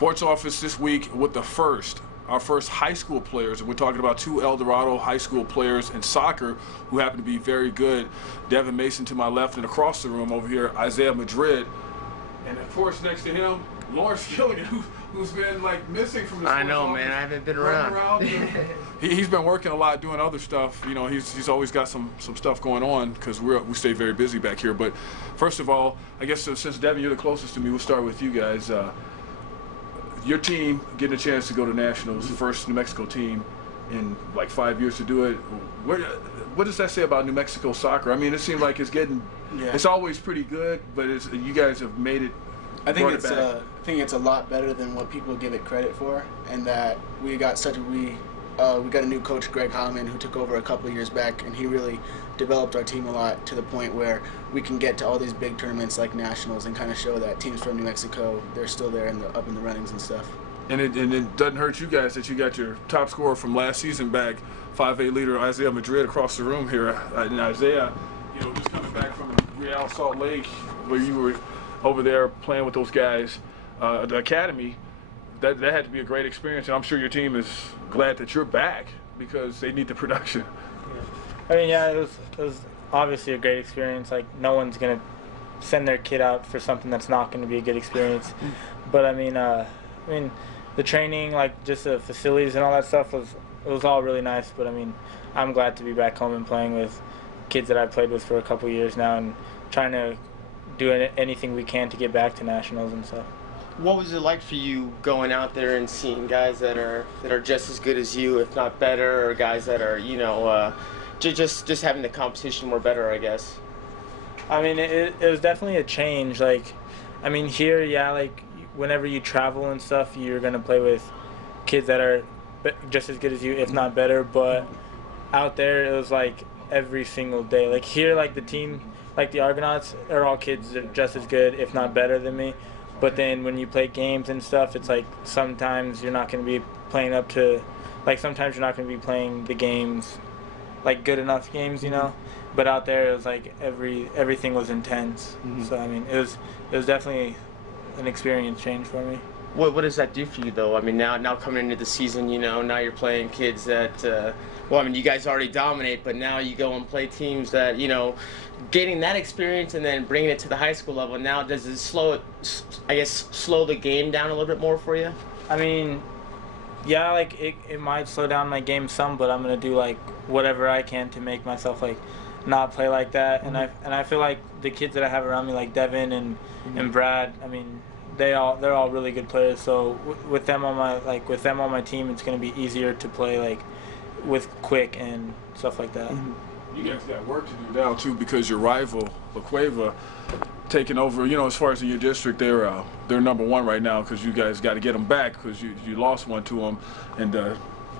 Sports Office this week with our first high school players. And we're talking about two Eldorado high school players in soccer who happen to be very good. Devon Mason to my left, and across the room over here, Isaiah Madrid. And of course, next to him, Lawrence Gilligan, who's been like missing from the sports I know, office, man. I haven't been around. He's been working a lot, doing other stuff. You know, he's always got some stuff going on because we stay very busy back here. But first of all, I guess since Devon, you're the closest to me, we'll start with you guys. Your team getting a chance to go to nationals, the first New Mexico team in like 5 years to do it. What does that say about New Mexico soccer? I mean, it seems like it's getting, it's always pretty good, but you guys have made it. I think it's a lot better than what people give it credit for, and that we got a new coach, Greg Holloman, who took over a couple of years back, and he really developed our team a lot to the point where we can get to all these big tournaments like nationals and kind of show that teams from New Mexico, they're still there and up in the runnings and stuff. And it doesn't hurt you guys that you got your top scorer from last season back, 5'8" leader Isaiah Madrid across the room here. And Isaiah, you know, just coming back from Real Salt Lake, where you were over there playing with those guys, the academy, that had to be a great experience. And I'm sure your team is glad that you're back because they need the production. I mean, yeah, it was obviously a great experience. Like, no one's gonna send their kid out for something that's not going to be a good experience. But I mean, the training, like just the facilities and all that stuff was all really nice. But I mean, I'm glad to be back home and playing with kids that I've played with for a couple years now, and trying to do anything we can to get back to nationals and stuff. What was it like for you going out there and seeing guys that are just as good as you, if not better, or guys that are, you know, just having the competition more better, I guess? I mean, it was definitely a change. Like, I mean, here, yeah, like whenever you travel and stuff, you're gonna play with kids that are just as good as you, if not better. But out there, it was like every single day. Like here, like the team, like the Argonauts, are all kids that are just as good, if not better than me. But then when you play games and stuff, it's like sometimes you're not going to be playing up to, like sometimes you're not going to be playing the games, like good enough games, you know. But out there, it was like everything was intense. So I mean, it was definitely an experience change for me. What does that do for you, though? I mean, now coming into the season, you know, now you're playing kids that, well, I mean, you guys already dominate, but now you go and play teams that, you know, getting that experience and then bringing it to the high school level. Now, does it slow the game down a little bit more for you? I mean, yeah, like it might slow down my game some, but I'm gonna do like whatever I can to make myself like not play like that. And I feel like the kids that I have around me, like Devon and Brad, I mean, they're all really good players. So with them on my team, it's gonna be easier to play like with quick and stuff like that. You guys got work to do now too, because your rival La Cueva taking over. You know, as far as in your district, they're number one right now because you guys got to get them back because you lost one to them. And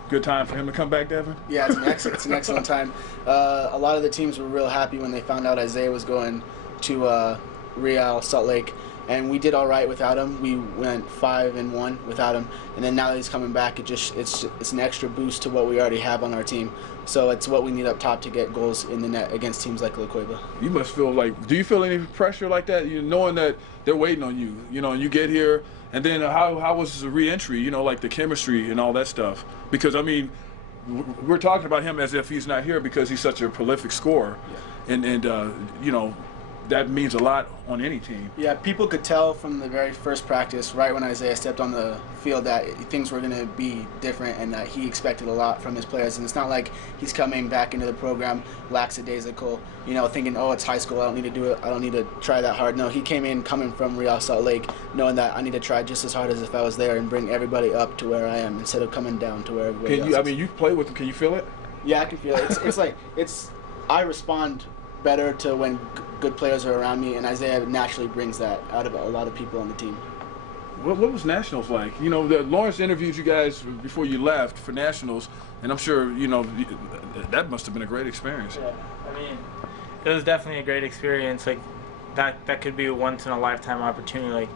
good time for him to come back, Devon. Yeah, it's an excellent time. A lot of the teams were real happy when they found out Isaiah was going to Real Salt Lake. And we did all right without him. We went 5-1 without him, and then now that he's coming back, it's an extra boost to what we already have on our team. So it's what we need up top to get goals in the net against teams like La Cueva. You must feel like, do you feel any pressure like that? You knowing that they're waiting on you, you know, and you get here, and then how was the re-entry? You know, like the chemistry and all that stuff. Because I mean, we're talking about him as if he's not here because he's such a prolific scorer, and you know, that means a lot on any team. Yeah, people could tell from the very first practice, right when Isaiah stepped on the field, that things were going to be different and that he expected a lot from his players. And it's not like he's coming back into the program lackadaisical, you know, thinking, oh, it's high school, I don't need to do it, I don't need to try that hard. No, he came in coming from Real Salt Lake, knowing that I need to try just as hard as if I was there and bring everybody up to where I am instead of coming down to where everybody else is. I mean, you play with him, can you feel it? Yeah, I can feel it. I respond better to when good players are around me, and Isaiah naturally brings that out of a lot of people on the team. What was nationals like? You know, Lawrence interviewed you guys before you left for nationals, and I'm sure, you know, that must have been a great experience. Yeah, I mean, it was definitely a great experience. Like that could be a once in a lifetime opportunity. Like,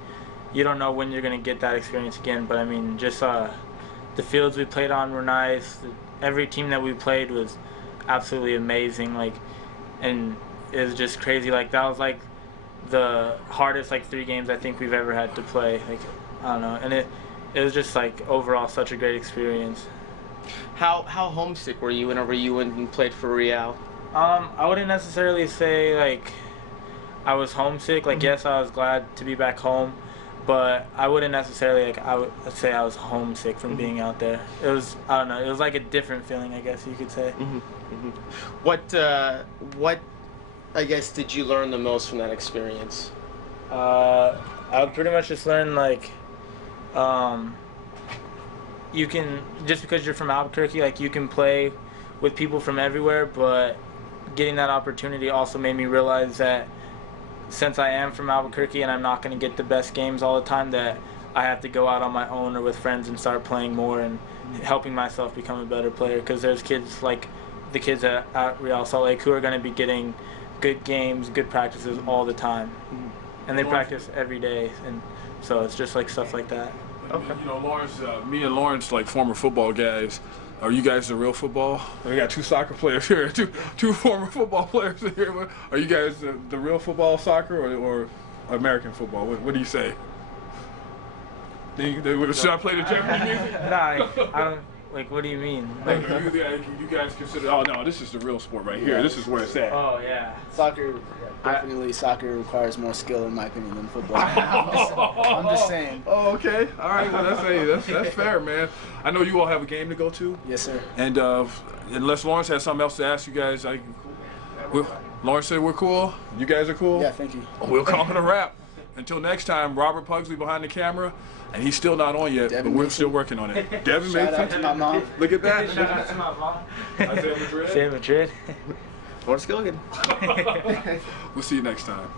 you don't know when you're gonna get that experience again. But I mean, just the fields we played on were nice. Every team that we played was absolutely amazing. Like, and it was just crazy. Like, that was like the hardest like 3 games I think we've ever had to play. Like, I don't know. And it was just like overall such a great experience. How homesick were you whenever you went and played for Real? I wouldn't necessarily say like I was homesick. Like yes, I was glad to be back home, but I wouldn't necessarily like I would say I was homesick from being out there. It was, I don't know, it was like a different feeling, I guess you could say. What I guess did you learn the most from that experience? I pretty much just learned like you can, just because you're from Albuquerque, like you can play with people from everywhere, but getting that opportunity also made me realize that since I am from Albuquerque and I'm not going to get the best games all the time, that I have to go out on my own or with friends and start playing more and helping myself become a better player, because there's kids like the kids at Real Salt Lake who are going to be getting good games, good practices all the time, and they practice every day, and so it's just like stuff like that. Okay. You know, Lawrence, me and Lawrence, like former football guys. Are you guys the real football? We got two soccer players here, two former football players here. Are you guys the real football soccer or American football? What do you say? Should I play the Jeopardy music? Nah, I don't. Like, what do you mean? Like, you guys consider? Oh no, this is the real sport right here. This is where it's at. Oh yeah. Soccer, definitely. Soccer requires more skill, in my opinion, than football. I'm just saying. Oh, okay. All right. Well, that's fair, man. I know you all have a game to go to. Yes, sir. And unless Lawrence has something else to ask you guys, Lawrence said we're cool. You guys are cool. Yeah, thank you. We'll call it a wrap. Until next time, Robert Pugsley behind the camera, and he's still not on yet, Devon but we're Mason. still working on it. Devon Shout Mason. out to my mom. Look at that. Shout out to my mom. Isaiah Madrid. Isaiah Madrid. Lawrence Gilligan. We'll see you next time.